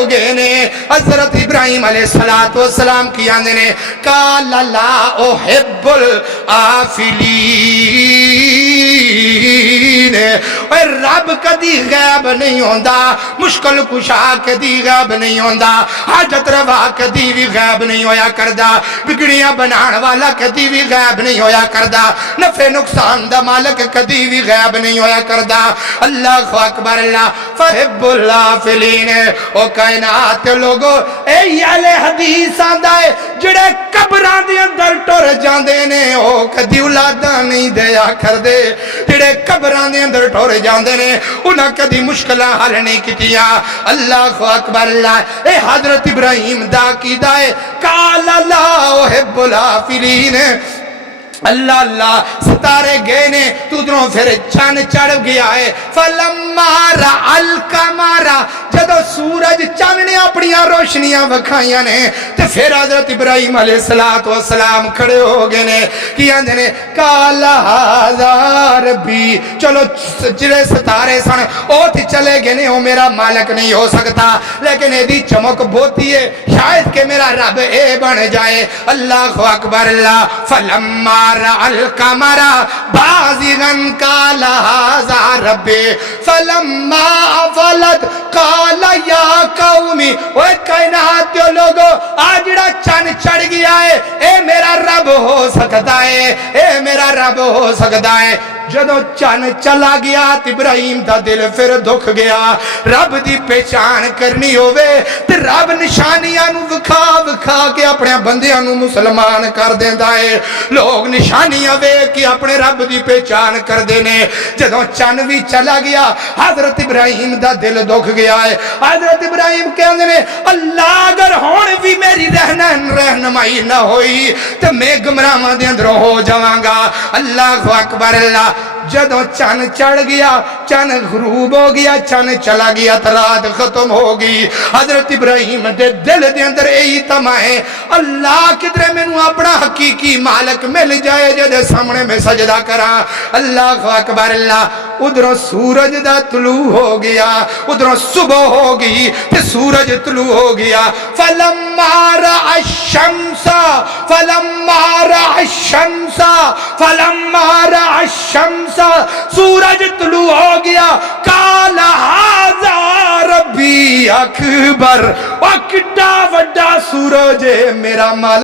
ہو گئے نے حضرت ابراہیم علیہ السلام کی آندے نے قال لا احب الآفلین اے رب کدی غیب نہیں ہوندا مشکل کشا کدی غیب نہیں ہوندا حاجت روا کدی بھی غیب نہیں ہویا کردا بگڑیاں بنان والا کدی بھی غیب نہیں ہویا کردا نفع نقصان دا مالک کدی بھی غیب نہیں ہویا کردا اللہ اکبر اللہ فحب الآفلین او کائنات لوگو اے یالے حدیث آندا ہے جڑے قبراں دے اندر ٹر جاندے نے او کدی اولاداں نہیں دیا کردے جڑے قبراں دے اندر ٹر جاندے نے انہاں کدی مشکلاں حل نہیں کیتیاں اللہ اکبر اللہ اے حضرت ابراہیم دا عقیدہ ہے قال لا احب الآفلین اللہ اللہ ستارے گئے نے تو ادھروں پھر چاند چڑھ گیا ہے فلما رأى القمر جدو سورج چاند نے اپنی روشنیاں وکھائیاں نے تے پھر حضرت ابراہیم علیہ السلام کھڑے ہو گئے نے کی آندے نے قال ھذا ربی چلو جڑے ستارے سن او تے چلے گئے نے او میرا مالک نہیں ہو سکتا لیکن ایدی چمک بہتی ہے شاید کہ میرا رب اے بن جائے اللہ اکبر اللہ فلما رأى القمر بازغا قال هذا ربي فلما أفلت قال یا قومی اوہ کائنات جو لوگو آجڑا چاند چڑھ گیا ہے اے میرا رب ہو سکتا ہے اے میرا رب ہو سکتا ہے جدو چاند چلا گیا ابراہیم دا دل پھر دکھ گیا رب دی پہچان کرنی ہوئے تے رب نشانیاں نو وکھا کے اپنے بندیاں نو مسلمان کر دیندا ہے لوگ نشانیاں وے کہ اپنے رب دی پہچان کر دینے جدو چاند بھی چلا گیا حضرت ابراہیم دا دل دکھ گیا ہے حضرت ابراہیم کہندے نے اللہ اگر ہون بھی میری رہنمائی نہ ہوئی تو میں گمراہاں دے اندر ہو جاواں گا اللہ اکبر اللہ جدو چاند چڑھ گیا چاند غروب ہو گیا چاند چلا گیا تو رات ختم ہو گئی حضرت ابراہیم دے دل دے اندر یہی تما ہے اللہ کدھر مینوں اپنا حقیقی مالک مل جائے جدے سامنے میں سجدہ کرا اللہ اکبر اللہ ادھروں سورج دا طلوع ہو گیا ادھروں صبح ہو گئی تے سورج طلوع ہو گیا فلما رأى الشمس سورج طلوع ہو گیا قال ھذا ربی اکبر وکٹا وڈا سورج میرا مالک